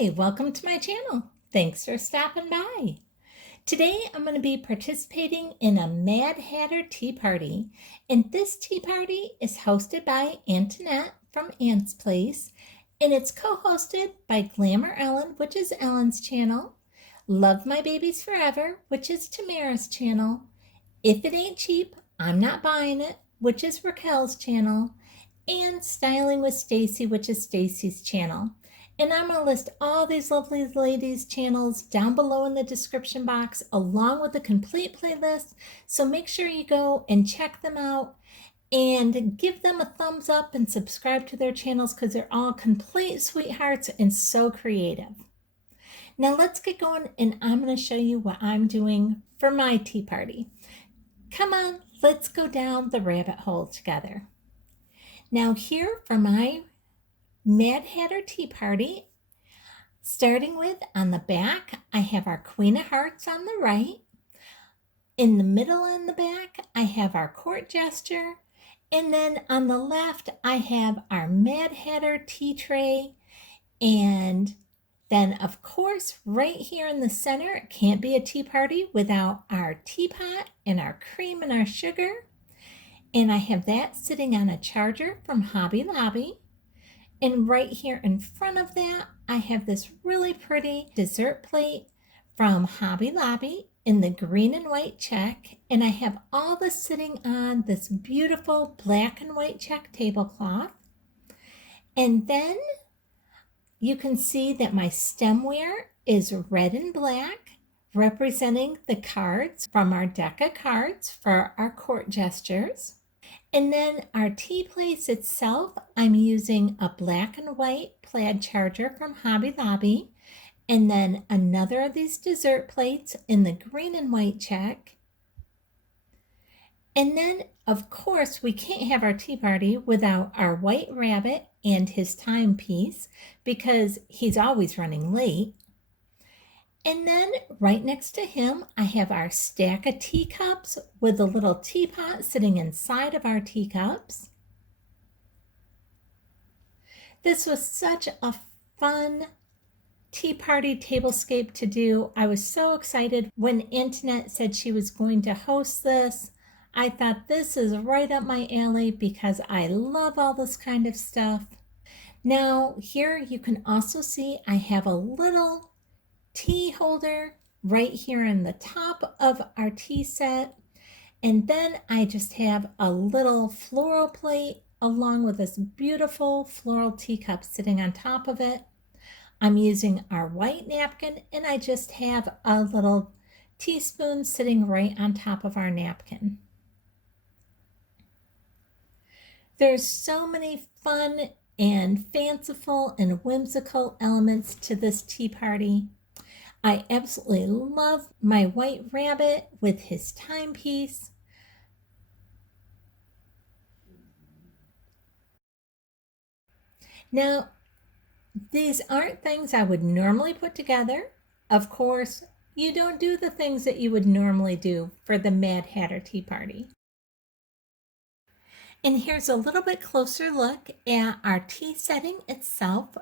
Hi, welcome to my channel. Thanks for stopping by. Today I'm going to be participating in a Mad Hatter tea party, and this tea party is hosted by Antoinette from Aunt's Place, and it's co-hosted by Glamour Ellen, which is Ellen's channel, Lovemybabies Forever, which is Tamara's channel, If It Ain't Cheap, I'm Not Buying It, which is Raquel's channel, and Styling with Stacy, which is Stacy's channel. And I'm going to list all these lovely ladies' channels down below in the description box, along with the complete playlist. So make sure you go and check them out and give them a thumbs up and subscribe to their channels because they're all complete sweethearts and so creative. Now let's get going, and I'm going to show you what I'm doing for my tea party. Come on, let's go down the rabbit hole together. Now here for my Mad Hatter tea party, starting with on the back, I have our Queen of Hearts on the right. In the middle and the back, I have our court jester. And then on the left, I have our Mad Hatter tea tray. And then, of course, right here in the center, it can't be a tea party without our teapot and our cream and our sugar. And I have that sitting on a charger from Hobby Lobby. And right here in front of that, I have this really pretty dessert plate from Hobby Lobby in the green and white check. And I have all this sitting on this beautiful black and white check tablecloth. And then you can see that my stemware is red and black, representing the cards from our deck of cards for our court gestures. And then our tea place itself, I'm using a black and white plaid charger from Hobby Lobby, and then another of these dessert plates in the green and white check. And then, of course, we can't have our tea party without our white rabbit and his timepiece because he's always running late. And then right next to him, I have our stack of teacups with a little teapot sitting inside of our teacups. This was such a fun tea party tablescape to do. I was so excited when Antoinette said she was going to host this. I thought this is right up my alley because I love all this kind of stuff. Now here you can also see I have a little tea holder right here in the top of our tea set, and then I just have a little floral plate along with this beautiful floral teacup sitting on top of it. I'm using our white napkin, and I just have a little teaspoon sitting right on top of our napkin. There's so many fun and fanciful and whimsical elements to this tea party. I absolutely love my white rabbit with his timepiece. Now, these aren't things I would normally put together. Of course, you don't do the things that you would normally do for the Mad Hatter tea party. And here's a little bit closer look at our tea setting itself.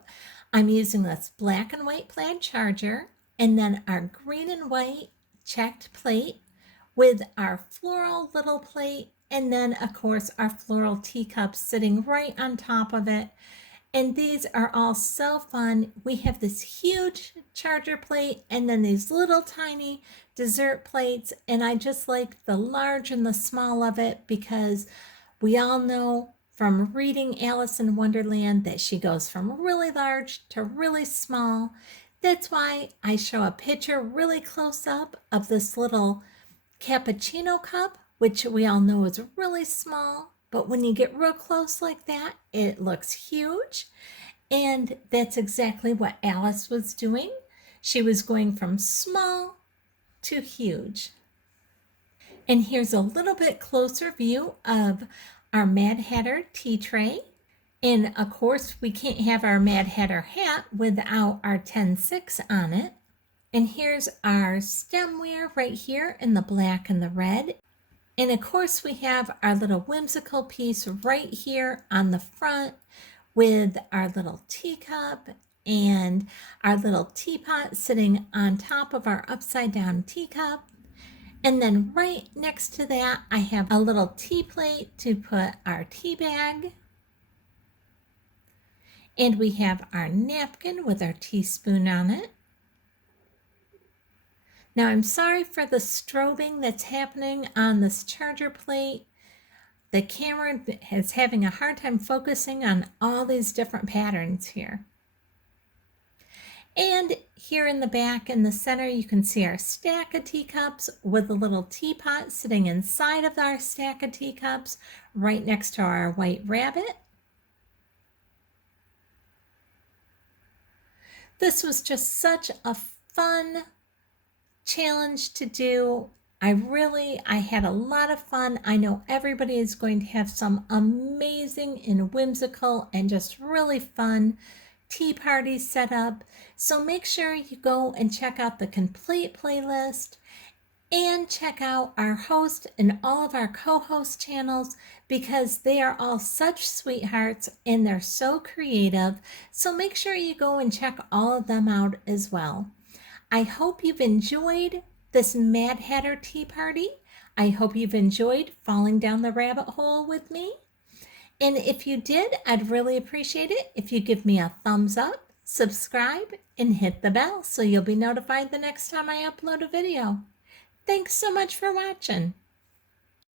I'm using this black and white plaid charger, and then our green and white checked plate with our floral little plate, and then of course our floral teacups sitting right on top of it. And these are all so fun. We have this huge charger plate and then these little tiny dessert plates, and I just like the large and the small of it because we all know from reading Alice in Wonderland that she goes from really large to really small. That's why I show a picture really close up of this little cappuccino cup, which we all know is really small, but when you get real close like that, it looks huge. And that's exactly what Alice was doing. She was going from small to huge. And here's a little bit closer view of our Mad Hatter tea tray. And of course, we can't have our Mad Hatter hat without our 10-6 on it. And here's our stemware right here in the black and the red. And of course, we have our little whimsical piece right here on the front with our little teacup and our little teapot sitting on top of our upside down teacup. And then right next to that, I have a little tea plate to put our tea bag. And we have our napkin with our teaspoon on it. Now I'm sorry for the strobing that's happening on this charger plate. The camera is having a hard time focusing on all these different patterns here. And here in the back in the center, you can see our stack of teacups with a little teapot sitting inside of our stack of teacups right next to our white rabbit. This was just such a fun challenge to do. I had a lot of fun. I know everybody is going to have some amazing and whimsical and just really fun tea party set up. So make sure you go and check out the complete playlist and check out our host and all of our co-host channels because they are all such sweethearts and they're so creative. So make sure you go and check all of them out as well. I hope you've enjoyed this Mad Hatter Tea Party. I hope you've enjoyed falling down the rabbit hole with me. And if you did, I'd really appreciate it if you give me a thumbs up, subscribe, and hit the bell so you'll be notified the next time I upload a video. Thanks so much for watching.